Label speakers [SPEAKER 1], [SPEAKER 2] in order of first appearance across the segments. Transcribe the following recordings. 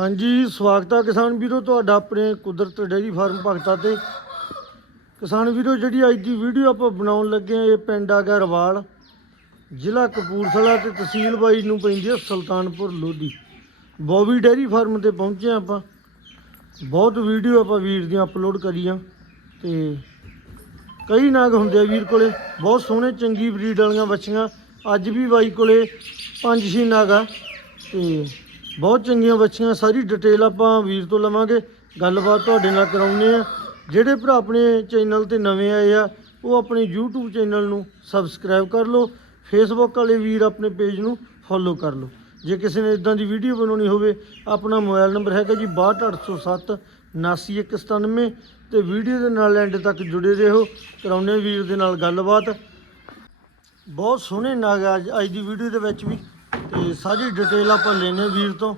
[SPEAKER 1] ਹਾਂਜੀ, ਸਵਾਗਤ ਹੈ ਕਿਸਾਨ ਵੀਰੋ ਤੁਹਾਡਾ ਆਪਣੇ ਕੁਦਰਤ ਡੇਅਰੀ ਫਾਰਮ ਭਗਤਾ ਤੇ। ਕਿਸਾਨ ਵੀਰੋ, ਜਿਹੜੀ ਅੱਜ ਦੀ ਵੀਡੀਓ ਆਪਾਂ ਬਣਾਉਣ ਲੱਗੇ ਆ ਇਹ ਪਿੰਡ ਆ ਗਿਆ ਰਵਾਲ, ਜ਼ਿਲ੍ਹਾ ਕਪੂਰਥਲਾ ਤੇ ਤਹਿਸੀਲ ਬਾਈ ਨੂੰ ਪੈਂਦੀ ਹੈ Sultanpur Lodhi. Bobby dairy farm ਤੇ ਪਹੁੰਚੇ ਹਾਂ ਆਪਾਂ। ਬਹੁਤ ਵੀਡੀਓ ਆਪਾਂ ਵੀਰ ਦੀਆਂ ਅਪਲੋਡ ਕਰੀਆਂ ਤੇ ਕਈ ਨਾਗ ਹੁੰਦੇ ਆ ਵੀਰ ਕੋਲੇ। ਬਹੁਤ ਸੋਹਣੇ, ਚੰਗੀ ਬਰੀਡ ਵਾਲੀਆਂ ਬੱਚੀਆਂ ਅੱਜ ਵੀ ਬਾਈ ਕੋਲੇ ਪੰਜ ਛੇ ਨਾਗ ਆ ਤੇ ਬਹੁਤ ਚੰਗੀਆਂ ਬੱਚੀਆਂ, ਸਾਰੀ ਡਿਟੇਲ ਆਪਾਂ ਵੀਰ ਤੋਂ ਲਵਾਂਗੇ, ਗੱਲਬਾਤ ਤੁਹਾਡੇ ਨਾਲ ਕਰਾਉਂਦੇ ਆ ਜਿਹੜੇ ਭਰਾ ਆਪਣੇ ਚੈਨਲ ਤੇ ਨਵੇਂ ਆਏ ਆ, ਉਹ ਆਪਣੇ YouTube ਚੈਨਲ ਨੂੰ ਸਬਸਕ੍ਰਾਈਬ ਕਰ ਲਓ, Facebook ਵਾਲੇ ਵੀਰ ਆਪਣੇ ਪੇਜ ਨੂੰ ਫੋਲੋ ਕਰ ਲਓ। ਜੇ ਕਿਸੇ ਨੇ ਇਦਾਂ ਦੀ ਵੀਡੀਓ ਬਣਾਉਣੀ ਹੋਵੇ, ਆਪਣਾ ਮੋਬਾਈਲ ਨੰਬਰ ਹੈਗਾ ਜੀ 62807 79197 ਤੇ ਵੀਡੀਓ ਦੇ ਨਾਲ ਐਂਡ ਤੱਕ ਜੁੜੇ ਰਹੋ ਕਰਾਉਨੇ ਵੀਰ ਦੇ ਨਾਲ ਗੱਲਬਾਤ। ਬਹੁਤ ਸੋਹਣੇ ਨਾਗ ਆ ਅੱਜ ਅੱਜ ਦੀ ਵੀਡੀਓ ਦੇ ਵਿੱਚ ਵੀ। ਤੇ ਸਾਰੀ ਡਿਟੇਲ ਆਪਾਂ ਲੈਨੇ ਵੀਰ ਤੋਂ।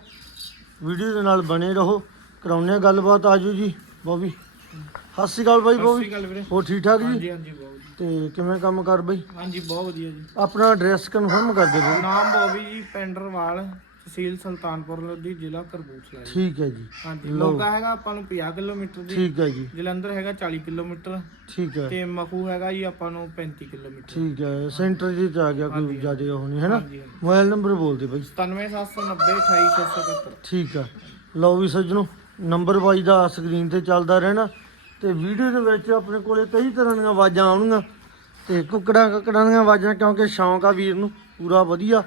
[SPEAKER 1] ਵੀਡੀਓ ਦੇ ਨਾਲ ਬਣੇ ਰਹੋ। ਕਰਾਉਨੇ ਗੱਲਬਾਤ। ਆਜੋ ਜੀ ਬੋਬੀ। ਸਤਿ ਸ਼੍ਰੀ ਅਕਾਲ ਬਾਈ
[SPEAKER 2] ਸਤਿ
[SPEAKER 1] ਬੋਬੀ
[SPEAKER 2] ਸ਼੍ਰੀ ਅਕਾਲ ਵੀਰੇ।
[SPEAKER 1] ਹੋਰ ਠੀਕ ਠਾਕ ਜੀ?
[SPEAKER 2] ਹਾਂਜੀ ਹਾਂਜੀ ਬਹੁਤ ਵਧੀਆ।
[SPEAKER 1] ਤੇ ਕਿਵੇਂ ਕੰਮ ਕਰ ਬਈ?
[SPEAKER 2] ਹਾਂਜੀ ਬਹੁਤ ਵਧੀਆ ਜੀ।
[SPEAKER 1] ਆਪਣਾ ਐਡਰੈਸ ਕਨਫਰਮ ਕਰ ਦੇ ਬਈ
[SPEAKER 2] ਨਾਮ ਬੋਬੀ ਜੀ ਪਿੰਡ ਰਵਾਲ। ਤਹਿਸੀਲ ਸੁਲਤਾਨਪੁਰ ਲੋਧੀ ਜ਼ਿਲ੍ਹਾ ਕਰਬੂਥਲਾ ਜੀ।
[SPEAKER 1] ਠੀਕ ਹੈ ਜੀ।
[SPEAKER 2] ਹਾਂਜੀ
[SPEAKER 1] ਲਓ।
[SPEAKER 2] ਮੋਗਾ ਹੈਗਾ ਆਪਾਂ ਨੂੰ 50 ਕਿਲੋਮੀਟਰ ਦੀ।
[SPEAKER 1] ਠੀਕ ਹੈ ਜੀ।
[SPEAKER 2] ਜਲੰਧਰ ਹੈਗਾ 40 ਕਿਲੋਮੀਟਰ।
[SPEAKER 1] ਠੀਕ ਹੈ।
[SPEAKER 2] ਤੇ ਮਖੂ ਹੈਗਾ ਜੀ ਆਪਾਂ ਨੂੰ 35 ਕਿਲੋਮੀਟਰ।
[SPEAKER 1] ਠੀਕ ਹੈ ਸੈਂਟਰ ਜੀ ਚ ਆ ਗਿਆ ਕੋਈ
[SPEAKER 2] ਹਾਂਜੀ,
[SPEAKER 1] ਜ਼ਿਆਦਾ ਨਹੀਂ ਹੈ ਨਾ
[SPEAKER 2] ਹਾਂਜੀ। ਹਾਂਜੀ
[SPEAKER 1] ਮੋਬਾਈਲ ਨੰਬਰ ਬੋਲ ਦੇ ਬਾਈ।
[SPEAKER 2] 97790 28677
[SPEAKER 1] ਠੀਕ ਆ ਲਓ ਵੀ ਸੱਜਣੋ ਨੰਬਰ ਵਾਈ ਦਾ ਸਕਰੀਨ ਤੇ ਚੱਲਦਾ ਰਹਿਣਾ। ਤੇ ਵੀਡੀਓ ਦੇ ਵਿੱਚ ਆਪਣੇ ਕੋਲੇ ਕਈ ਤਰ੍ਹਾਂ ਦੀਆਂ ਆਵਾਜ਼ਾਂ ਆਉਣਗੀਆਂ। ਤੇ ਕੁੱਕੜਾਂ ਕੁੱਕੜਾਂ ਦੀਆਂ ਆਵਾਜ਼ਾਂ ਕਿਉਂਕਿ ਸ਼ੌਂਕ ਆ ਵੀਰ ਨੂੰ ਪੂਰਾ ਵਧੀਆ।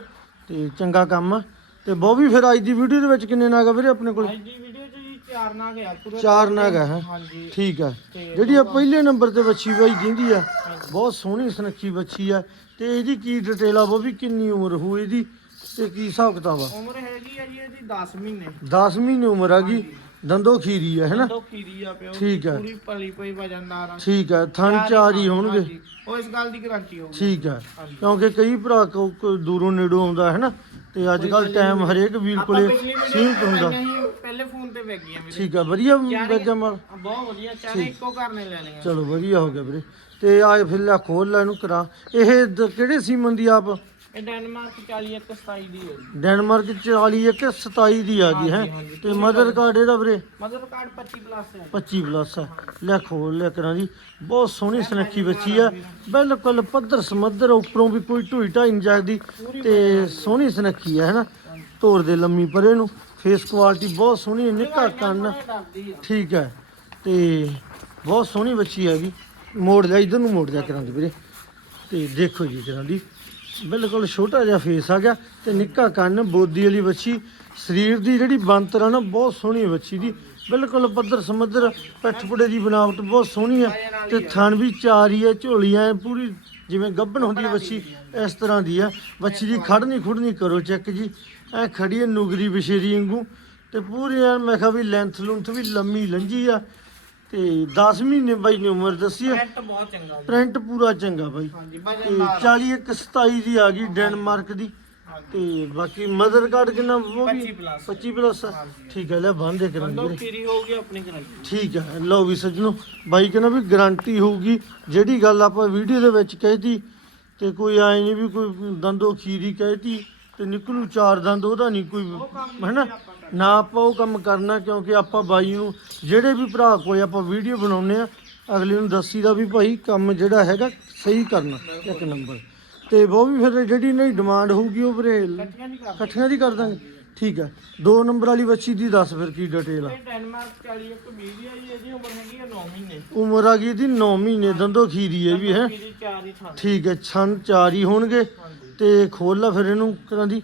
[SPEAKER 1] ਤੇ ਚੰਗਾ ਕੰਮ ਆ। ਤੇ ਬੋਬੀ ਫਿਰ ਅੱਜ ਦੀ ਵੀਡੀਓ ਦੇ ਵਿੱਚ ਕਿੰਨੇ ਨਾਗ ਆ ਵੀਰੇ ਆਪਣੇ ਕੋਲੇ?
[SPEAKER 2] ਅੱਜ ਦੀ ਵੀਡੀਓ 'ਚ ਜੀ ਚਾਰ ਨਾਗ ਆ ਪੂਰੇ।
[SPEAKER 1] ਚਾਰ ਨਾਗ ਆ
[SPEAKER 2] ਹਾਂਜੀ।
[SPEAKER 1] ਠੀਕ ਆ। ਜਿਹੜੀ ਆ ਪਹਿਲੇ ਨੰਬਰ ਤੇ ਬੱਚੀ ਬਾਈ ਜਿੰਦੀ ਆ ਬਹੁਤ ਸੋਹਣੀ ਸੁਨੱਖੀ ਬੱਚੀ ਆ। ਤੇ ਇਹਦੀ ਕੀ ਡਿਟੇਲ ਆ ਵੀ ਕਿੰਨੀ ਉਮਰ ਹੋਈ ਇਹਦੀ? ਤੇ ਕੀ ਹਿਸਾਬ ਕਿਤਾਬ ਆ?
[SPEAKER 2] ਉਮਰ ਹੈਗੀ ਆ ਜੀ ਇਹਦੀ 10 ਮਹੀਨੇ।
[SPEAKER 1] 10 ਮਹੀਨੇ ਉਮਰ ਆ ਗਈ। ਦੰਦੋ ਖੀਰੀ ਆ ਹੈਨਾ?
[SPEAKER 2] ਦੋ ਖੀਰੀ ਆ ਪਿਓ।
[SPEAKER 1] ਠੀਕ ਹੈ।
[SPEAKER 2] ਪੂਰੀ ਪਲੀ ਪਈ ਵਜਨਦਾਰ ਆ
[SPEAKER 1] ਠੀਕ ਹੈ ਥਣ ਚਾਰ ਹੋਣਗੇ।
[SPEAKER 2] ਉਹ ਇਸ ਗੱਲ ਦੀ ਗਾਰੰਟੀ ਹੋਊਗੀ।
[SPEAKER 1] ਠੀਕ
[SPEAKER 2] ਹਾਂਜੀ।
[SPEAKER 1] ਕਿਉਂਕਿ ਕਈ ਭਰਾ ਦੂਰੋਂ ਨੇੜੋਂ ਆਉਂਦਾ ਹੈ ਨਾ ਤੇ ਅੱਜ ਕੱਲ ਟਾਈਮ ਹਰੇਕ ਵੀਰ ਕੋਲੇ ਸੀਮਤ ਹੁੰਦਾ।
[SPEAKER 2] ਪਹਿਲੇ ਫੋਨ ਤੇ ਵੇਖ ਵੀਰੇ।
[SPEAKER 1] ਠੀਕ ਹੈ ਵਧੀਆ ਮਾਰ
[SPEAKER 2] ਆ, ਬਹੁਤ ਵਧੀਆ ਚਾਰੇ ਇੱਕੋ ਘਰ ਨੇ ਲੈ ਲਈਆਂ।
[SPEAKER 1] ਚਲੋ ਵਧੀਆ ਹੋ ਗਿਆ ਵੀਰੇ। ਤੇ ਆ ਫਿਰ ਲੈ ਖੋਲ ਲੈ ਇਹਨੂੰ ਕਰਾ। ਇਹ ਦ- ਕਿਹੜੇ ਸੀਮਨ ਦੀ ਆਪ?
[SPEAKER 2] ਇਹ ਡੈਨਮਾਰਕ 41 27 ਦੀ ਹੈ ਜੀ
[SPEAKER 1] ਡੈਨਮਾਰਕ 40 ਇੱਕ 27 ਦੀ ਆ ਗਈ ਹੈ?
[SPEAKER 2] ਹਾਂਜੀ, ਹਾਂਜੀ।
[SPEAKER 1] ਤੇ ਮਦਰ ਕਾਰਡ ਇਹਦਾ ਵੀਰੇ?
[SPEAKER 2] ਮਦਰ ਕਾਰਡ 25 ਪਲੱਸ ਹੈ।
[SPEAKER 1] 25 ਪਲੱਸ ਆ। ਲੈ ਖੋਲ ਲੈ ਕਰਾਂ ਦੀ ਬਹੁਤ ਸੋਹਣੀ ਸੁਨੱਖੀ ਬੱਚੀ ਆ। ਬਿਲਕੁਲ ਪੱਧਰ ਸਮੱਧਰ ਉੱਪਰੋਂ ਵੀ ਕੋਈ ਢੂਈ ਢਾਈ ਨਹੀਂ ਜਾਂਦੀ ਤੇ ਸੋਹਣੀ ਸੁਨੱਖੀ ਆ ਹੈਨਾ? ਤੋਰ ਦੇ ਲੰਮੀ ਪਰੇ ਨੂੰ। ਫੇਸ ਕੁਆਲਿਟੀ ਬਹੁਤ ਸੋਹਣੀ ਹੈ, ਨਿੱਕਾ ਕੰਨ।
[SPEAKER 2] ਡਰਦੀ ਆ।
[SPEAKER 1] ਠੀਕ ਹੈ ਤੇ ਬਹੁਤ ਸੋਹਣੀ ਬੱਚੀ ਹੈਗੀ। ਮੋੜ ਜਾ ਇਧਰ ਨੂੰ ਮੋੜ ਜਾ ਕਰਾਂ ਦੀ ਵੀਰੇ। ਤੇ ਦੇਖੋ ਜੀ ਕਰਾਂ ਦੀ ਬਿਲਕੁਲ ਛੋਟਾ ਜਿਹਾ ਫੇਸ ਆ ਗਿਆ ਤੇ ਨਿੱਕਾ ਕੰਨ, ਬੋਦੀ ਵਾਲੀ ਵੱਛੀ, ਸਰੀਰ ਦੀ ਜਿਹੜੀ ਬਣਤਰ ਆ ਨਾ, ਬਹੁਤ ਸੋਹਣੀ ਹੈ ਬੱਚੀ ਦੀ। ਬਿਲਕੁਲ ਪੱਧਰ ਸਮੱਧਰ, ਪਿੱਠ ਪੁੜੇ ਦੀ ਬਣਾਵਟ ਬਹੁਤ ਸੋਹਣੀ ਆ ਤੇ ਥਣ ਵੀ ਚਾਰ ਹੀ ਹੈ ਝੋਲੀਆਂ ਐਂ ਪੂਰੀ ਜਿਵੇਂ ਗੱਭਣ ਹੁੰਦੀ ਵੱਛੀ, ਇਸ ਤਰ੍ਹਾਂ ਦੀ ਆ। ਬੱਚੀ ਦੀ ਖੜਨੀ ਖੁੜਨੀ ਕਰੋ ਚੈੱਕ ਜੀ। ਐ ਖੜੀ ਹੈ ਨੁਗਰੀ ਬਸ਼ੇਰੀ ਵਾਂਗੂ ਤੇ ਪੂਰੀ ਐਨ ਮੈਂ ਕਿਹਾ ਵੀ ਲੈਂਥ ਲੁੰਥ ਵੀ ਲੰਮੀ ਲੰਜੀ ਆ। ਤੇ 10 ਮਹੀਨੇ ਬਾਈ ਨੇ ਉਮਰ ਦੱਸੀ ਆ
[SPEAKER 2] ਪੈਂਟ ਬਹੁਤ ਚੰਗਾ ਜੀ।
[SPEAKER 1] ਪ੍ਰਿੰਟ ਪੂਰਾ ਚੰਗਾ ਬਾਈ।
[SPEAKER 2] ਹਾਂਜੀ
[SPEAKER 1] ਤੇ
[SPEAKER 2] ਵਜਨਦਾਰ
[SPEAKER 1] 40 ਇੱਕ 27 ਦੀ ਆ ਗਈ ਡੈਨਮਾਰਕ ਦੀ। ਤੇ ਬਾਕੀ ਮਦਰ ਕਾਰਡ ਕਿੰਨਾ ਉਹ ਵੀ
[SPEAKER 2] 25 ਪਲੱਸ
[SPEAKER 1] 25 ਪਲੱਸ ਆ। ਠੀਕ ਹੈ ਲੈ ਬੰਦੇ ਕਰਾਂਗੇ
[SPEAKER 2] ਦੋ
[SPEAKER 1] ਵੀਰੇ।
[SPEAKER 2] ਖੀਰੀ ਹੋਊਗੀ ਆਪਣੀ ਗਾਰੰਟੀ
[SPEAKER 1] ਠੀਕ ਹੈ ਲਓ ਵੀ ਸੱਜਣੋ ਬਾਈ ਕਹਿੰਦਾ ਵੀ ਗਾਰੰਟੀ ਹੋਊਗੀ। ਜਿਹੜੀ ਗੱਲ ਆਪਾਂ ਵੀਡੀਓ ਦੇ ਵਿੱਚ ਕਹਿਤੀ ਤੇ ਕੋਈ ਆਏ ਨਹੀਂ ਵੀ ਕੋਈ ਦੰਦੋ ਖੀਰੀ ਕਹਿਤੀ ਤੇ ਨਿਕਲੂ ਚਾਰ ਦੰਦ ਉਹਦਾ ਨਹੀਂ ਕੋਈ ਹੈਨਾ? ਨਾ ਆਪਾਂ ਉਹ ਕੰਮ ਕਰਨਾ ਕਿਉਂਕਿ ਆਪਾਂ ਬਾਈ ਨੂੰ ਜਿਹੜੇ ਵੀ ਭਰਾ ਕੋਲੇ ਆਪਾਂ ਵੀਡੀਓ ਬਣਾਉਨੇ ਆ ਅਗਲੇ ਨੂੰ ਦੱਸੀ ਦਾ ਵੀ ਭਾਈ ਕੰਮ ਜਿਹੜਾ ਹੈਗਾ ਸਹੀ ਕਰਨਾ ਇੱਕ ਨੰਬਰ ਤੇ ਉਹ ਵੀ ਫਿਰ ਜਿਹੜੀ ਨਹੀਂ ਡਿਮਾਂਡ ਹੋਊਗੀ ਉਹ ਵੀਰੇ ਇਕੱਠੀਆਂ ਦੀ ਕਰ ਦਾਂਗੇ। ਠੀਕ ਹੈ ਦੋ ਨੰਬਰ ਵਾਲੀ ਬੱਚੀ ਦੀ ਦੱਸ ਫਿਰ ਕੀ ਡਿਟੇਲ ਆ।
[SPEAKER 2] ਇਹ ਡੈਨਮਾਰਕ 41 ਇੱਕ 20 ਦੀ ਆ ਜੀ ਇਹਦੀ ਉਮਰ ਹੈਗੀ ਆ 9 ਮਹੀਨੇ।
[SPEAKER 1] ਉਮਰ ਆ ਗਈ ਇਹਦੀ 9 ਮਹੀਨੇ ਦੰਦੋ ਖੀਰੀ ਹੈ ਵੀ ਹੈ। ਠੀਕ ਹੈ ਛਣ ਚਾਰ ਹੀ ਹੋਣਗੇ। ਤੇ ਖੋਲ ਲਾ ਫਿਰ ਇਹਨੂੰ ਕਰਾਂ ਦੀ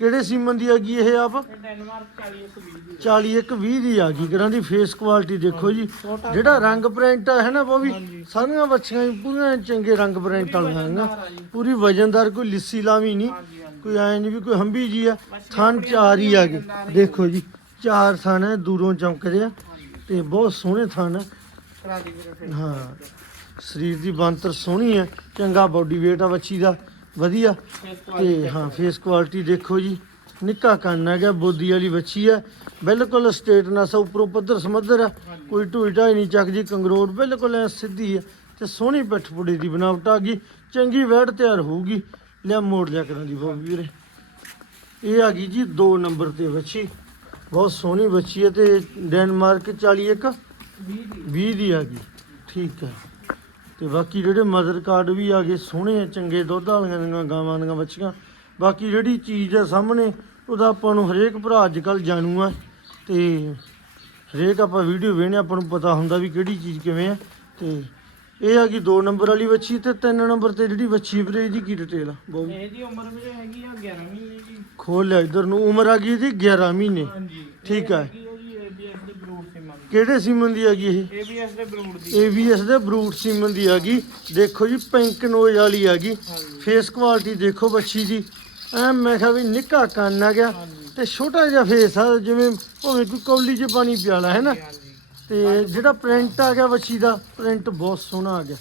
[SPEAKER 1] ਕਿਹੜੇ ਸੀਮਨ ਦੀ ਹੈਗੀ ਇਹ ਆਪ?
[SPEAKER 2] ਇਹ ਡੈਨਮਾਰਕ 41 ਇੱਕ 20 ਦੀ
[SPEAKER 1] 40 ਇੱਕ 20 ਦੀ ਆ ਗਈ। ਕਰਾਂ ਦੀ? ਫੇਸ ਕੁਆਲਿਟੀ ਦੇਖੋ ਜੀ। ਜਿਹੜਾ ਰੰਗ ਪ੍ਰਿੰਟ ਹੈ ਨਾ ਉਹ ਵੀ। ਸਾਰੀਆਂ ਬੱਚੀਆਂ ਹੀ ਪੂਰੀਆਂ ਚੰਗੇ ਰੰਗ ਪ੍ਰਿੰਟ ਵਾਲੀਆਂ
[SPEAKER 2] ਆ ਜੀ।
[SPEAKER 1] ਪੂਰੀ ਵਜਨਦਾਰ ਕੋਈ ਲਿੱਸੀ ਲਾਵੀ ਨਹੀਂ। ਕੋਈ ਐ ਨਹੀਂ ਵੀ ਕੋਈ ਹੰਬੀ ਜੀ ਆ। ਥਣ ਚਾਰ ਹੀ ਆ ਗਏ ਦੇਖੋ ਜੀ ਚਾਰ ਥਣ ਹੈ ਦੂਰੋਂ ਚਮਕ ਰਿਹਾ ਤੇ ਬਹੁਤ ਸੋਹਣੇ ਥਣ ਹਾਂ। ਸਰੀਰ ਦੀ ਬੰਤਰ ਸੋਹਣੀ ਹੈ ਚੰਗਾ ਬਾਡੀ weight ਆ ਬੱਚੀ ਦਾ। ਵਧੀਆ। ਤੇ ਹਾਂ ਫੇਸ ਕੁਆਲਿਟੀ ਦੇਖੋ ਜੀ। ਨਿੱਕਾ ਕੰਨ ਹੈਗਾ ਬੋਦੀ ਵਾਲੀ ਬੱਚੀ ਹੈ ਬਿਲਕੁਲ ਸਟੇਟਨੈਸ ਉੱਪਰੋਂ ਪੱਧਰ ਸਮੱਧਰ ਹੈ ਕੋਈ ਢਾਈ ਨਹੀਂ ਚੱਕਦੀ ਕੰਗਰੋੜ ਬਿਲਕੁਲ ਐ ਸਿੱਧੀ ਹੈ ਤੇ ਸੋਹਣੀ ਪਿੱਠ ਪੁੜੀ ਦੀ ਬਣਾਵਟ ਆ ਗਈ। ਚੰਗੀ ਵੈੜ ਤਿਆਰ ਹੋਊਗੀ। ਲਿਆ ਮੋੜ ਲਿਆ ਕਰਾਂ ਦੀ ਬੋਬੀ ਵੀਰੇ। ਇਹ ਆ ਗਈ ਜੀ 2 ਨੰਬਰ ਤੇ ਬੱਚੀ ਬਹੁਤ ਸੋਹਣੀ ਬੱਚੀ ਹੈ ਤੇ ਡੈਨਮਾਰਕ 41 ਇੱਕ।
[SPEAKER 2] 20 ਦੀ।
[SPEAKER 1] 20 ਦੀ ਆ ਗਈ। ਠੀਕ ਹੈ ਤੇ ਬਾਕੀ ਜਿਹੜੇ ਮਦਰ ਕਾਰਡ ਵੀ ਆ ਗਏ ਸੋਹਣੇ ਆ ਚੰਗੇ ਦੁੱਧ ਵਾਲੀਆਂ ਦੀਆਂ ਗਾਵਾਂ ਦੀਆਂ ਬੱਚੀਆਂ। ਬਾਕੀ ਜਿਹੜੀ ਚੀਜ਼ ਹੈ ਸਾਹਮਣੇ ਉਹਦਾ ਆਪਾਂ ਨੂੰ ਹਰੇਕ ਭਰਾ ਅੱਜ ਕੱਲ ਜਾਣੂ ਆ। ਤੇ ਹਰੇਕ ਆਪਾਂ ਵੀਡੀਓ ਵੇਖਨੇ ਆਪਾਂ ਨੂੰ ਪਤਾ ਹੁੰਦਾ ਵੀ ਕਿਹੜੀ ਚੀਜ਼ ਕਿਵੇਂ ਆ। ਤੇ ਇਹ ਆ ਗਈ 2 ਨੰਬਰ ਵਾਲੀ ਬੱਚੀ ਤੇ 3 ਨੰਬਰ ਤੇ ਜਿਹੜੀ ਬੱਚੀ ਵੀਰੇ ਇਹਦੀ ਕੀ ਡਿਟੇਲ ਆ? ਬਹੁਤ
[SPEAKER 2] ਇਹ ਦੀ ਉਮਰ ਵੀਰੇ ਹੈਗੀ ਆ 11 ਮਹੀਨੇ ਦੀ।
[SPEAKER 1] ਖੋਲ ਲਿਆ ਇਧਰ ਨੂੰ ਉਮਰ ਆ ਗਈ ਇਹਦੀ 11 ਮਹੀਨੇ।
[SPEAKER 2] ਹਾਂਜੀ।
[SPEAKER 1] ਠੀਕ ਹੈ।
[SPEAKER 2] ਹੈਗੀ ਉਹਦੀ ABS ਦੇ ਬਰੂਟ ਸੀਮਨ ਦੀ
[SPEAKER 1] ਕਿਹੜੇ ਸੀਮਨ ਦੀ ਆ ਗਈ ਇਹ?
[SPEAKER 2] ABS ਦੇ ਬਰੂਟ ਦੀ।
[SPEAKER 1] ABS ਦੇ ਬਰੂਟ ਸੀਮਨ ਦੀ ਆ ਗਈ। ਦੇਖੋ ਜੀ ਪਿੰਕ ਨੋਜ਼ ਵਾਲੀ ਆ ਗਈ। ਫੇਸ ਕੁਆਲਿਟੀ ਦੇਖੋ ਬੱਚੀ ਦੀ। ਐ ਮੈਂ ਕਿਹਾ ਵੀ ਨਿੱਕਾ ਕੰਨ ਆ ਗਿਆ ਤੇ ਛੋਟਾ ਜਿਹਾ ਫੇਸ ਆ ਜਿਵੇਂ ਭਾਵੇਂ ਕੋਈ ਕੌਲੀ 'ਚ ਪਾਣੀ ਪਿਆਲਾ ਹੈ ਨਾ? ਤੇ ਜਿਹੜਾ ਪ੍ਰਿੰਟ ਆ ਗਿਆ ਬੱਚੀ ਦਾ ਪ੍ਰਿੰਟ ਬਹੁਤ ਸੋਹਣਾ ਆ ਗਿਆ।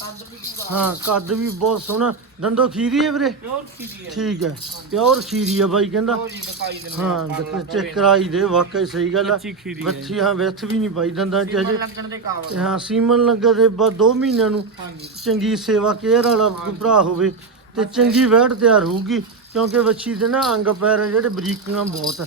[SPEAKER 1] ਹਾਂ ਕੱਦ ਵੀ ਬਹੁਤ ਸੋਹਣਾ। ਦੰਦੋ ਖੀਰੀ ਹੈ ਵੀਰੇ?
[SPEAKER 2] ਪਿਓਰ ਖੀਰੀ ਹੈ।
[SPEAKER 1] ਠੀਕ ਹੈ ਪਿਓਰ ਖੀਰੀ ਆ ਬਾਈ ਕਹਿੰਦਾ। ਹਾਂ ਦੇਖੋ ਚੈੱਕ ਕਰਾਈ ਦੇ ਵਾਕਈ ਸਹੀ ਗੱਲ ਆ।
[SPEAKER 2] ਖੀਰੀ ਹੈ
[SPEAKER 1] ਹਾਂ ਵਿੱਥ ਵੀ ਨਹੀਂ ਪਾਈ ਦੰਦਾਂ ਚ ਅਜੇ।
[SPEAKER 2] ਲੱਗਣ
[SPEAKER 1] ਹਾਂ ਸੀਮਨ ਲੱਗਾ ਦੇ ਬਾਅਦ 2 ਮਹੀਨਿਆਂ ਨੂੰ ਚੰਗੀ ਸੇਵਾ ਕੇਅਰ ਵਾਲਾ ਭਰਾ ਹੋਵੇ ਤੇ ਚੰਗੀ ਵੈੜ ਤਿਆਰ ਹੋਊਗੀ ਕਿਉਂਕਿ ਵੱਛੀ ਦੇ ਨਾ ਅੰਗ ਪੈਰ ਜਿਹੜੇ ਬਰੀਕੀਆਂ ਬਹੁਤ ਆ।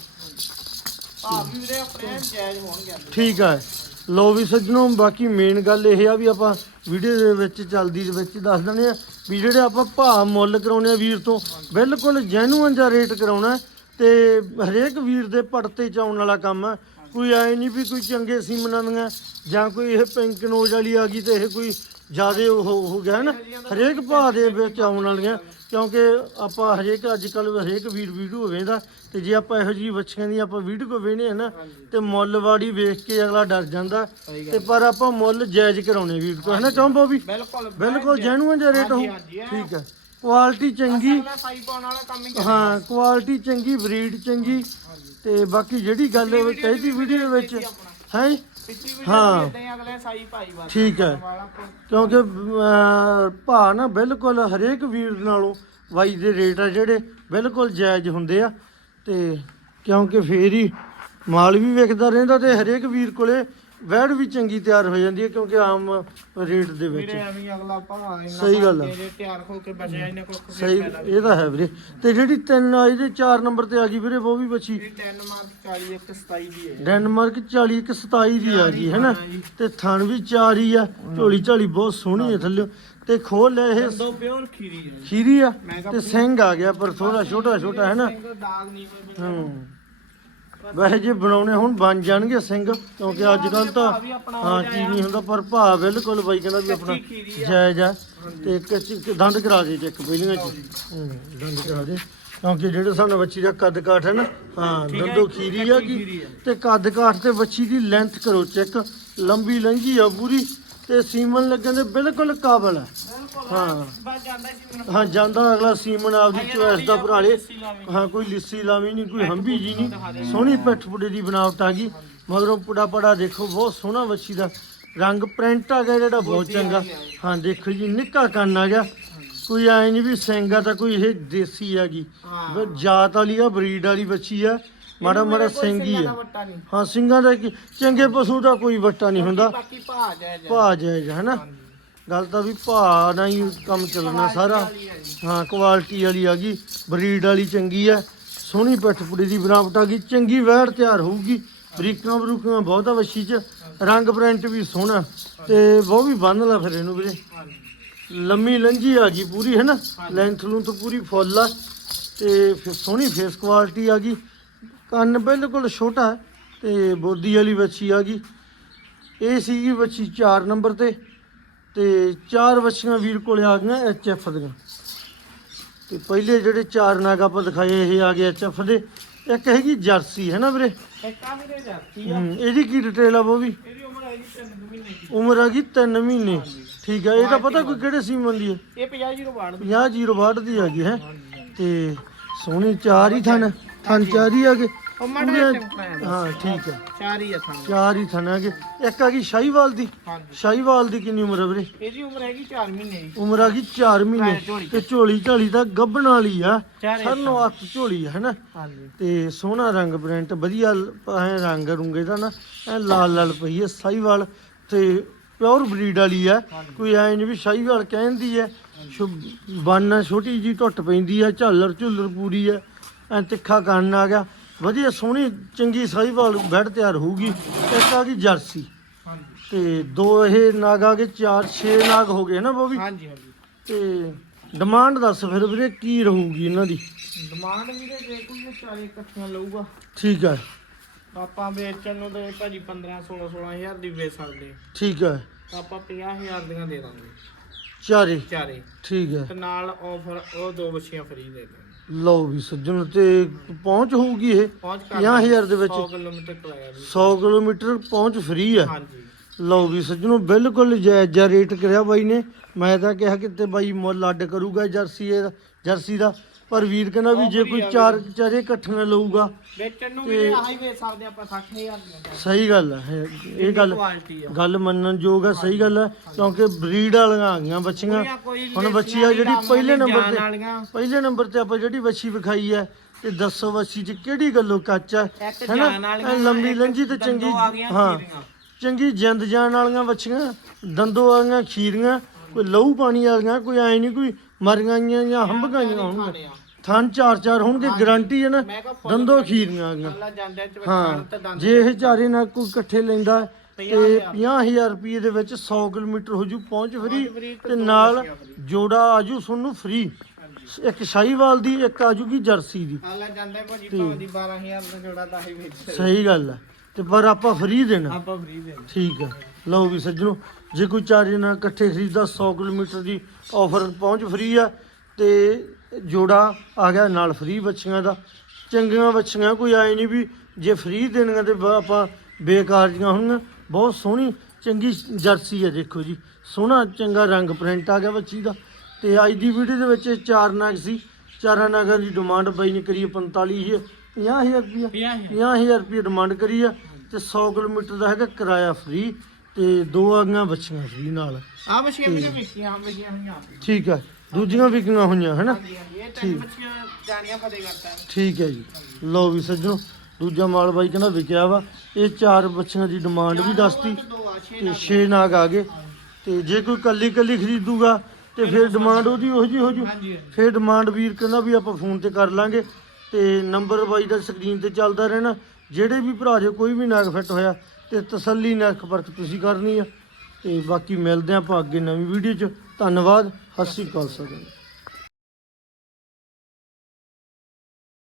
[SPEAKER 2] ਵੀ ਵੀਰੇ ਆਪਣੇ ਜਾਇਜ਼ ਹੋਣਗੇ।
[SPEAKER 1] ਠੀਕ ਹੈ ਲੋ ਵੀ ਸੱਜਣੋ, ਬਾਕੀ ਮੇਨ ਗੱਲ ਇਹ ਆ ਵੀ ਆਪਾਂ ਵੀਡੀਓ ਦੇ ਵਿੱਚ, ਚੱਲਦੀ ਦੇ ਵਿੱਚ ਦੱਸ ਦਿੰਦੇ ਆ ਵੀ ਜਿਹੜੇ ਆਪਾਂ ਭਾਅ ਮੁੱਲ ਕਰਾਉਣੇ ਆ ਵੀਰ ਤੋਂ, ਬਿਲਕੁਲ ਜੈਨੂਅਨ ਜਿਹਾ ਰੇਟ ਕਰਾਉਣਾ ਹੈ ਤੇ ਹਰੇਕ ਵੀਰ ਦੇ ਪੜਤੇ ਚ ਆਉਣ ਵਾਲਾ ਕੰਮ ਹੈ। ਕੋਈ ਐ ਨਹੀਂ ਵੀ ਕੋਈ ਚੰਗੇ ਸੀਮਨਾਂ ਦੀਆਂ ਜਾਂ ਕੋਈ ਇਹ ਪਿੰਕ ਨੋਜ਼ ਵਾਲੀ ਆ ਗਈ ਤੇ ਇਹ ਕੋਈ ਜਿਆਦੇ ਉਹ ਹੋ ਗਿਆ ਨਾ। ਹਰੇਕ ਭਾਅ ਦੇ ਵਿੱਚ ਆਉਣ ਵਾਲੀਆਂ, ਕਿਉਂਕਿ ਆਪਾਂ ਹਰੇਕ, ਅੱਜ ਕੱਲ ਹਰੇਕ ਵੀਰ ਵੀਡੀਓ ਵੇਂਦਾ ਤੇ ਜੇ ਆਪਾਂ ਇਹੋ ਜਿਹੀ ਬੱਚਿਆਂ ਦੀ ਆਪਾਂ ਵੀਡੀਓ ਵੇਨੇ ਆ ਨਾ ਤੇ ਮੁੱਲ ਵਾੜੀ ਵੇਖ ਕੇ ਅਗਲਾ ਡਰ ਜਾਂਦਾ। ਤੇ ਪਰ ਆਪਾਂ ਮੁੱਲ ਜਾਇਜ਼ ਕਰਾਉਣੇ ਤੋਂ ਹੈ ਨਾ ਚਾਹੁੰਦਾ ਵੀ?
[SPEAKER 2] ਬਿਲਕੁਲ
[SPEAKER 1] ਬਿਲਕੁਲ ਜੈਨੂਅਨ ਜਿਹਾ ਰੇਟ
[SPEAKER 2] ਐਨ।
[SPEAKER 1] ਠੀਕ ਹੈ ਕੁਆਲਿਟੀ ਚੰਗੀ।
[SPEAKER 2] ਹੀ
[SPEAKER 1] ਹਾਂ ਕੁਆਲਿਟੀ ਚੰਗੀ ਬਰੀਡ ਚੰਗੀ। ਤੇ ਬਾਕੀ ਜਿਹੜੀ ਗੱਲ ਕਹੀ ਵੀਡੀਓ ਵਿੱਚ ਹੈ? ਹਾਂ।
[SPEAKER 2] ਹੀ
[SPEAKER 1] ਠੀਕ ਹੈ ਕਿਉਂਕਿ ਭਾਅ ਨਾ ਬਿਲਕੁਲ ਹਰੇਕ ਵੀਰ ਨਾਲੋਂ ਵਾਈ ਦੇ ਰੇਟ ਆ ਜਿਹੜੇ ਬਿਲਕੁਲ ਜਾਇਜ਼ ਹੁੰਦੇ ਆ। ਤੇ ਕਿਉਂਕਿ ਫੇਰ ਹੀ ਮਾਲ ਵੀ ਵਿਕਦਾ ਰਹਿੰਦਾ ਤੇ ਹਰੇਕ ਵੀਰ ਕੋਲੇ ਵੈੜ ਵੀ ਚੰਗੀ ਤਿਆਰ ਹੋ ਜਾਂਦੀ ਹੈ ਕਿਉਂਕਿ ਆਮ ਰੇਟ ਦੇ ਵਿੱਚ।
[SPEAKER 2] ਵੀਰੇ ਐਵੇਂ ਹੀ ਅਗਲਾ ਭਾਅ ਇੰਨਾ
[SPEAKER 1] ਸਹੀ ਗੱਲ ਆ।
[SPEAKER 2] ਦੇ ਤਿਆਰ ਹੋ ਕੇ ਬਚਿਆ ਇਹਨੇ ਕੋਈ ਕੋਈ
[SPEAKER 1] ਸਹੀ
[SPEAKER 2] ਫਾਇਦਾ
[SPEAKER 1] ਇਹ ਤਾਂ ਹੈ ਵੀਰੇ। ਤੇ ਜਿਹੜੀ ਤਿੰਨ ਆ ਇਹਦੇ 4 ਨੰਬਰ ਤੇ ਆ ਗਈ ਵੀਰੇ ਉਹ ਵੀ ਬੱਚੀ।
[SPEAKER 2] ਇਹ ਡੈਨਮਾਰਕ 40 ਇੱਕ 27 ਦੀ ਹੈ
[SPEAKER 1] ਡੈਨਮਾਰਕ 40 ਇੱਕ 27 ਦੀ ਆ ਗਈ ਹੈ ਨਾ ਤੇ ਥਣ ਵੀ ਚਾਰ ਹੀ ਆ ਝੋਲੀ ਝਾਲੀ ਬਹੁਤ ਸੋਹਣੀ ਹੈ ਥੱਲੇ। ਤੇ ਖੋਲ ਲਿਆ ਇਹ।
[SPEAKER 2] ਦੋ ਪਿਓਰ ਖੀਰੀ ਹੈ
[SPEAKER 1] ਖੀਰੀ ਆ
[SPEAKER 2] ਮੈਂ ਕਿਹਾ
[SPEAKER 1] ਤੇ ਸਿੰਘ ਆ ਗਿਆ ਪਰ ਥੋੜਾ ਛੋਟਾ ਛੋਟਾ ਹੈ ਨਾ
[SPEAKER 2] ਸਿੰਘ ਦਾਗ ਨਹੀਂ ਕੋਈ
[SPEAKER 1] ਹੂੰ। ਵੈਸੇ ਜੇ ਬਣਾਉਣੇ ਹੁਣ ਬਣ ਜਾਣਗੇ ਸਿੰਘ ਕਿਉਂਕਿ ਅੱਜ ਕੱਲ ਤਾਂ ਹਾਂ ਕੀ ਨਹੀਂ ਹੁੰਦਾ ਪਰ ਭਾ ਬਿਲਕੁਲ ਬਾਈ ਕਹਿੰਦਾ ਵੀ ਆਪਣਾ ਜਾਇਜ਼ ਆ। ਤੇ ਇੱਕ ਚ- ਦੰਦ ਕਰਾ ਦੇ ਚੈੱਕ ਪਹਿਲੀਆਂ ਚ। ਹੂੰ ਦੰਦ ਕਰਾ ਦੇ। ਕਿਉਂਕਿ ਜਿਹੜੇ ਸਾਨੂੰ ਬੱਚੀ ਦਾ ਕੱਦ ਕਾਠ ਹੈ ਨਾ ਹਾਂ ਦੰਦੋ ਖੀਰੀ ਆ ਕੀ ਤੇ ਕੱਦ ਕਾਠ ਤੇ ਬੱਚੀ ਦੀ ਲੈਂਥ ਕਰੋ ਚੈੱਕ। ਲੰਬੀ ਲੰਜੀ ਆ ਪੂਰੀ ਤੇ ਸੀਮਨ ਲੱਗਣ ਦੇ ਬਿਲਕੁਲ ਕਾਬਲ ਹੈ ਹਾਂ।
[SPEAKER 2] ਬਸ ਜਾਂਦਾ ਸੀ ਮੈਨੂੰ
[SPEAKER 1] ਹਾਂ ਜਾਂਦਾ ਅਗਲਾ ਸੀਮਨ ਆਪਦੀ ਚੋਇਸ ਦਾ ਲੇ।
[SPEAKER 2] ਲਾਵੀਂ।
[SPEAKER 1] ਹਾਂ ਕੋਈ ਲਿੱਸੀ ਲਾਵੀ ਨਹੀਂ ਕੋਈ ਹੰਬੀ ਜੀ ਨਹੀਂ। ਸੋਹਣੀ ਪਿੱਠ ਪੁੜੇ ਦੀ ਬਣਾਵਟ ਆ ਗਈ। ਮਗਰੋਂ ਪੁੜਾ ਪੜਾ ਦੇਖੋ ਬਹੁਤ ਸੋਹਣਾ ਵੱਛੀ ਦਾ ਰੰਗ ਪ੍ਰਿੰਟ ਆ ਗਿਆ ਜਿਹੜਾ ਬਹੁਤ ਚੰਗਾ। ਹਾਂ ਦੇਖੋ ਜੀ ਨਿੱਕਾ ਕੰਨ ਆ ਗਿਆ। ਕੋਈ ਐ ਨਹੀਂ ਵੀ ਸਿੰਘ ਆ ਤਾਂ ਕੋਈ ਇਹ ਦੇਸੀ ਆ ਗਈ
[SPEAKER 2] ਹਾਂ।
[SPEAKER 1] ਵੀ ਜਾਤ ਵਾਲੀ ਆ ਬਰੀਡ ਵਾਲੀ ਵੱਛੀ ਆ। ਮਾੜਾ ਮਾੜਾ ਸਿੰਘ ਹੀ ਆ। ਹਾਂ ਸਿੰਘਾਂ ਦਾ ਚੰਗੇ ਪਸ਼ੂ ਦਾ ਕੋਈ ਵੱਟਾ ਨਹੀਂ ਹੁੰਦਾ।
[SPEAKER 2] ਬਾਕੀ ਜਾਇਜ਼ ਹੈ
[SPEAKER 1] ਭਾ ਜਾਇਜ਼ ਹੈ ਨਾ ਗੱਲ ਤਾਂ ਵੀ ਭਾ ਨਾਲ ਹੀ ਕੰਮ ਚੱਲਣਾ ਸਾਰਾ। ਹਾਂ ਕੁਆਲਿਟੀ ਵਾਲੀ ਆ ਗਈ। ਬਰੀਡ ਵਾਲੀ ਚੰਗੀ ਆ। ਸੋਹਣੀ ਪਿੱਠ ਪੁੜੀ ਦੀ ਬਣਾਵਟ ਆ ਗਈ। ਚੰਗੀ ਵੈੜ ਤਿਆਰ ਹੋਊਗੀ। ਬਰੀਕਾਂ ਬਰੂਕਾਂ ਬਹੁਤ ਵੱਛੀ ਚ। ਰੰਗ ਪ੍ਰਿੰਟ ਵੀ ਸੋਹਣਾ। ਤੇ ਉਹ ਵੀ ਬੰਨ ਲਾ ਫਿਰ ਇਹਨੂੰ ਵੀਰੇ। ਲੰਮੀ ਲੰਜੀ ਆ ਗਈ ਪੂਰੀ ਹੈ ਨਾ? ਲੈਂਥ ਨੂੰ ਤਾਂ ਪੂਰੀ ਫੁੱਲ ਆ। ਤੇ ਫਿਰ ਸੋਹਣੀ ਫੇਸ ਕੁਆਲਿਟੀ ਆ ਗਈ। ਕੰਨ ਬਿਲਕੁਲ ਛੋਟਾ ਤੇ ਬੋਦੀ ਵਾਲੀ ਵੱਛੀ ਆ ਗਈ। ਇਹ ਸੀਗੀ ਵੱਛੀ 4 ਨੰਬਰ ਤੇ। ਤੇ ਚਾਰ ਵੱਛੀਆਂ ਵੀਰ ਕੋਲੇ ਆ ਗਈਆਂ ਐਚ ਐਫ ਦੀਆਂ। ਤੇ ਪਹਿਲੇ ਜਿਹੜੇ ਚਾਰ ਨਾਗ ਆਪਾਂ ਦਿਖਾਏ ਇਹ ਆ ਗਏ ਐਚ ਐਫ ਦੇ। ਇੱਕ ਹੈਗੀ ਜਰਸੀ ਹੈ ਨਾ ਵੀਰੇ?
[SPEAKER 2] ਆ ਆ।
[SPEAKER 1] ਇਹਦੀ ਕੀ ਡਿਟੇਲ ਆ ਉਹ ਵੀ
[SPEAKER 2] ਉਮਰ ਹੈਗੀ 3 ਮਹੀਨੇ ਦੀ।
[SPEAKER 1] ਉਮਰ ਆ ਗਈ 3 ਮਹੀਨੇ। ਠੀਕ ਹੈ ਇਹਦਾ ਪਤਾ ਕੋਈ ਕਿਹੜੇ ਸੀਮਨ ਦੀ ਹੈ
[SPEAKER 2] ਇਹ 50 ਜੀਰੋ ਬਾੜ ਦੀ।
[SPEAKER 1] 50 ਜੀਰੋ ਦੀ ਹੈਗੀ ਹੈ। ਤੇ ਸੋਹਣੀ ਚਾਰ ਹੀ ਥਣ ਥਣ ਚਾਰ ਹੀ ਹੈਗੇ
[SPEAKER 2] ਉਹ ਮਾੜਾ
[SPEAKER 1] ਪੂਰੇ-
[SPEAKER 2] ਜਿਹਾ ਟਿਮਕਣਾ ਹੈ
[SPEAKER 1] ਹਾਂ ਠੀਕ ਹੈ।
[SPEAKER 2] ਚਾਰ ਹੀ ਆ ਸਾਨੂੰ।
[SPEAKER 1] ਚਾਰ ਹੀ ਥਣ ਹੈਗੇ। ਇੱਕ ਆ ਗਈ ਸ਼ਾਹੀਵਾਲ ਦੀ।
[SPEAKER 2] ਹਾਂਜੀ।
[SPEAKER 1] ਸ਼ਾਹੀਵਾਲ ਦੀ ਕਿੰਨੀ ਉਮਰ ਹੈ ਵੀਰੇ?
[SPEAKER 2] ਇਹਦੀ ਉਮਰ ਹੈਗੀ 4 ਮਹੀਨੇ ਦੀ।
[SPEAKER 1] ਉਮਰ ਆ ਗਈ 4 ਮਹੀਨੇ।
[SPEAKER 2] ਝੋਲੀ।
[SPEAKER 1] ਤੇ ਝੋਲੀ ਝਾਲੀ ਤਾਂ ਗੱਭਣ ਵਾਲੀ ਆ।
[SPEAKER 2] ਚਾਰੇ
[SPEAKER 1] ਸਾਨੂੰ ਹੱਥ ਝੋਲੀ ਆ ਹੈਨਾ?
[SPEAKER 2] ਹਾਂਜੀ।
[SPEAKER 1] ਤੇ ਸੋਹਣਾ ਰੰਗ ਪ੍ਰਿੰਟ ਵਧੀਆ ਐ ਰੰਗ ਰੁੰਗੇ ਦਾ ਨਾ ਐ ਲਾਲ ਲਾਲ ਪਈ ਐ ਸਾਈਵਾਲ ਤੇ ਪਿਓਰ ਬਰੀਡ ਵਾਲੀ ਆ। ਕੋਈ ਐ ਨਹੀਂ ਵੀ ਸਾਈਵਾਲ ਕਹਿੰਦੀ ਐ ਬੰਨ ਛੋਟੀ ਜੀ ਟੁੱਟ ਪੈਂਦੀ ਐ ਝਾਲਰ ਝੁੱਲਰ ਪੂਰੀ ਐ ਐ ਤਿੱਖਾ ਕੰਨ ਆ ਗਿਆ। ਵਧੀਆ ਸੋਹਣੀ ਚੰਗੀ ਸਾਈਵਾਲ ਬੈਡ ਤਿਆਰ ਹੋਊਗੀ। ਇੱਕ ਆ ਗਈ ਜਰਸੀ।
[SPEAKER 2] ਹਾਂਜੀ।
[SPEAKER 1] ਤੇ ਦੋ ਇਹ ਨਾਗ ਆ ਗਏ ਚਾਰ ਛੇ ਨਾਗ ਹੋ ਗਏ ਨਾ ਬੋਬੀ
[SPEAKER 2] ਹਾਂਜੀ ਹਾਂਜੀ।
[SPEAKER 1] ਤੇ ਡਿਮਾਂਡ ਦੱਸ ਫਿਰ ਵੀਰੇ ਕੀ ਰਹੂਗੀ ਇਹਨਾਂ ਦੀ?
[SPEAKER 2] ਡਿਮਾਂਡ ਵੀਰੇ ਜੇ ਕੋਈ ਇਹ 40 ਇਕੱਠੀਆਂ ਲਊਗਾ।
[SPEAKER 1] ਠੀਕ ਹੈ
[SPEAKER 2] ਆਪਾਂ ਵੇਚਣ ਨੂੰ ਤੇ ਭਾਜੀ 15 16 16000 ਦੀ ਵੇਚ ਸਕਦੇ ਹਾਂ।
[SPEAKER 1] ਠੀਕ ਹੈ
[SPEAKER 2] ਤਾਂ ਆਪਾਂ 50000 ਦੀਆਂ ਦੇ ਦਾਂਗੇ।
[SPEAKER 1] ਚਾਰੇ?
[SPEAKER 2] ਚਾਰੇ।
[SPEAKER 1] ਠੀਕ ਹੈ
[SPEAKER 2] ਤੇ ਨਾਲ ਆਫਰ ਉਹ ਦੋ ਬੱਚੀਆਂ ਫ੍ਰੀ ਦੇ ਦਾਂਗੇ
[SPEAKER 1] ਲਓ ਵੀ ਸੱਜਣ ਤੇ ਪਹੁੰਚ ਹੋਊਗੀ ਇਹ।
[SPEAKER 2] ਪਹੁੰਚ
[SPEAKER 1] 50000 ਦੇ ਵਿੱਚ।
[SPEAKER 2] 100 ਕਿਲੋਮੀਟਰ ਕਰਾਇਆ ਜੀ
[SPEAKER 1] 100 ਕਿਲੋਮੀਟਰ ਪਹੁੰਚ ਫ੍ਰੀ ਹੈ
[SPEAKER 2] ਹਾਂਜੀ।
[SPEAKER 1] ਲਓ ਵੀ ਸੱਜਣੋ ਬਿਲਕੁਲ ਜਾਇਜ਼ ਜਿਹਾ ਰੇਟ ਕਰਿਆ ਬਾਈ ਨੇ। ਮੈਂ ਤਾਂ ਕਿਹਾ ਕਿਤੇ ਬਾਈ ਮੁੱਲ ਅੱਡ ਕਰੂਗਾ ਜਰਸੀ ਇਹਦਾ ਜਰਸੀ ਦਾ। ਪਰ ਵੀਰ ਕਹਿੰਦਾ ਵੀ ਜੇ ਕੋਈ ਚਾਰ ਚਾਰੇ ਇਕੱਠੀਆਂ ਲਊਗਾ
[SPEAKER 2] ਵੇਚਣ ਨੂੰ ਵੀ ਆਹੀ ਵੇਚ ਸਕਦੇ ਆਪਾਂ 60000 ਦੀਆਂ
[SPEAKER 1] ਸਹੀ ਗੱਲ ਹੈ ਇਹ ਗੱਲ
[SPEAKER 2] ਕੁਆਲਿਟੀ ਆ।
[SPEAKER 1] ਗੱਲ ਮੰਨਣ ਯੋਗ ਹੈ ਸਹੀ ਗੱਲ ਹੈ ਕਿਉਂਕਿ ਬਰੀਡ ਵਾਲੀਆਂ ਆ ਗਈਆਂ ਬੱਚੀਆਂ।
[SPEAKER 2] ਕੋਈ- ਕੋਈ
[SPEAKER 1] ਹੁਣ ਬੱਚੀ ਆ ਜਿਹੜੀ ਪਹਿਲੇ ਨੰਬਰ ਤੇ ਪਹਿਲੇ ਨੰਬਰ ਤੇ ਆਪਾਂ ਜਿਹੜੀ ਬੱਚੀ ਵਿਖਾਈ ਹੈ ਤੇ ਦੱਸੋ ਬੱਚੀ ਚ ਕਿਹੜੀ ਗੱਲੋਂ ਕੱਚ ਹੈ
[SPEAKER 2] ਇੱਕ
[SPEAKER 1] ਹੈਨਾ?
[SPEAKER 2] ਵਾਲੀਆਂ
[SPEAKER 1] ਇਹ ਲੰਬੀ
[SPEAKER 2] ਇੱਕ
[SPEAKER 1] ਲੰਜੀ ਤੇ ਚੰਗੀ
[SPEAKER 2] ਆ ਗਈਆਂ
[SPEAKER 1] ਹਾਂ।
[SPEAKER 2] ਖੀਰੀਆਂ।
[SPEAKER 1] ਚੰਗੀ ਜਿੰਦ ਜਾਨ ਵਾਲੀਆਂ ਬੱਚੀਆਂ ਦੰਦੋ ਵਾਲੀਆਂ ਖੀਰੀਆਂ ਕੋਈ ਲਹੂ ਪਾਣੀ ਵਾਲੀਆਂ ਕੋਈ ਐ ਨਹੀਂ ਕੋਈ ਮਰੀਆਂ ਜਾਂ ਹੰਬਗਾਂ ਹੋਣਗੀਆਂ। ਥਣ ਚਾਰ ਚਾਰ ਹੋਣਗੇ ਗਾਰੰਟੀ ਹੈ ਨਾ ਦੰਦੋ ਖੀਰੀਆਂ
[SPEAKER 2] ਅੱਲਾ ਜਾਂਦੇ ਚ
[SPEAKER 1] ਹਾਂ ਜੇ ਇਹ ਚਾਰੇ ਨਾਲ ਕੋਈ ਇਕੱਠੇ ਲੈਂਦਾ ਤੇ
[SPEAKER 2] ਪੰਜਾਹ
[SPEAKER 1] 50000 ਰੁਪਏ ਦੇ ਵਿੱਚ 100 ਕਿਲੋਮੀਟਰ ਹੋ ਜੂ ਪਹੁੰਚ ਫਰੀ
[SPEAKER 2] ਤੇ
[SPEAKER 1] ਨਾਲ। ਜੋੜਾ ਆਜੂ ਤੁਹਾਨੂੰ ਫ੍ਰੀ। ਇੱਕ ਸ਼ਾਹੀਵਾਲ ਦੀ ਇੱਕ ਆਜੂਗੀ ਜਰਸੀ ਦੀ।
[SPEAKER 2] ਅੱਲਾ ਜਾਂਦੇ ਭਾਜੀ ਭਾਵੇਂ ਦੀ 12000 ਦਾ ਜੋੜਾ ਤਾਂ ਹੀ ਵੇਚ ਸਕਦੇ।
[SPEAKER 1] ਸਹੀ ਗੱਲ ਹੈ। ਤੇ ਪਰ ਆਪਾਂ ਫ੍ਰੀ ਦੇਣਾ।
[SPEAKER 2] ਆਪਾਂ ਫ੍ਰੀ ਦੇ
[SPEAKER 1] ਠੀਕ ਹੈ। ਲਓ ਵੀ ਸੱਜਣੋ ਜੇ ਕੋਈ ਚਾਰੇ ਨਾਲ ਇਕੱਠੇ ਖਰੀਦਦਾ 100 ਕਿਲੋਮੀਟਰ ਦੀ ਆਫਰ ਪਹੁੰਚ ਫ੍ਰੀ ਆ ਤੇ ਜੋੜਾ ਆ ਗਿਆ ਨਾਲ ਫ੍ਰੀ ਬੱਚੀਆਂ ਦਾ। ਚੰਗੀਆਂ ਬੱਚੀਆਂ ਕੋਈ ਆਏ ਨਹੀਂ ਵੀ ਜੇ ਫ੍ਰੀ ਦੇਣੀਆਂ ਤੇ ਆਪਾਂ ਬੇਕਾਰ ਜੀਆਂ ਹੋਣਗੀਆਂ। ਬਹੁਤ ਸੋਹਣੀ ਚੰਗੀ ਜਰਸੀ ਹੈ ਦੇਖੋ ਜੀ। ਸੋਹਣਾ ਚੰਗਾ ਰੰਗ ਪ੍ਰਿੰਟ ਆ ਗਿਆ ਬੱਚੀ ਦਾ। ਤੇ ਅੱਜ ਦੀ ਵੀਡੀਓ ਦੇ ਵਿੱਚ ਚਾਰ ਨਗ ਸੀ। ਚਾਰਾਂ ਨਗਾਂ ਦੀ ਡਿਮਾਂਡ ਬਾਈ ਨੇ ਕਰੀ 45000 50000 ਰੁਪਇਆ
[SPEAKER 2] 50000
[SPEAKER 1] 50000 ਰੁਪਏ ਡਿਮਾਂਡ ਕਰੀ ਆ ਤੇ 100 ਕਿਲੋਮੀਟਰ ਦਾ ਹੈਗਾ ਕਿਰਾਇਆ ਫ੍ਰੀ ਤੇ ਦੋ ਆਗੀਆਂ ਬੱਚੀਆਂ ਫ੍ਰੀ ਨਾਲ।
[SPEAKER 2] ਆ ਬੱਚੀਆਂ ਵੀ ਵੇਚੀਆਂ ਆ ਬੱਚੀਆਂ ਹੋਈਆਂ
[SPEAKER 1] ਠੀਕ ਹੈ ਦੂਜੀਆਂ ਵਿਕੀਆਂ ਹੋਈਆਂ ਹਨਾ?
[SPEAKER 2] ਹਾਂਜੀ ਹਾਂਜੀ ਇਹ ਤਿੰਨ ਬੱਚੀਆਂ ਜਾਣੀਆਂ ਫਤਿਹ ਕਰਤਾ
[SPEAKER 1] ਠੀਕ ਹੈ ਜੀ। ਲਓ ਵੀ ਸੱਜਣੋ ਦੂਜਾ ਮਾਲ ਬਾਈ ਕਹਿੰਦਾ ਵਿਕਿਆ ਵਾ। ਇਹ ਚਾਰ ਬੱਚੀਆਂ ਦੀ ਡਿਮਾਂਡ ਵੀ ਦੱਸਤੀ
[SPEAKER 2] ਆ ਛੇ
[SPEAKER 1] ਤੇ 6 ਨਾਗ ਆ ਗਏ। ਤੇ ਜੇ ਕੋਈ ਕੱਲੀ ਕੱਲੀ ਖਰੀਦੂਗਾ ਤੇ ਫਿਰ ਡਿਮਾਂਡ ਉਹਦੀ ਉਹੋ ਜੀ ਹੋ ਜੂ।
[SPEAKER 2] ਹਾਂਜੀ
[SPEAKER 1] ਫਿਰ ਡਿਮਾਂਡ ਵੀਰ ਕਹਿੰਦਾ ਵੀ ਆਪਾਂ ਫੋਨ ਤੇ ਕਰ ਲਾਂਗੇ। ਤੇ ਨੰਬਰ ਬਾਈ ਦਾ ਸਕਰੀਨ ਤੇ ਚੱਲਦਾ ਰਹਿਣਾ। ਜਿਹੜੇ ਵੀ ਭਰਾ ਜੇ ਕੋਈ ਵੀ ਨਾਗ ਫਿੱਟ ਹੋਇਆ ਤੇ ਤਸੱਲੀ ਨਾਲ ਖਬਰਕ ਤੁਸੀਂ ਕਰਨੀ ਆ ਤੇ ਬਾਕੀ ਮਿਲਦੇ ਆਪਾਂ ਅੱਗੇ ਨਵੀਂ ਵੀਡੀਓ 'ਚ। ਧੰਨਵਾਦ, ਸਤਿ ਸ਼੍ਰੀ ਅਕਾਲ ਸਾਰਿਆਂ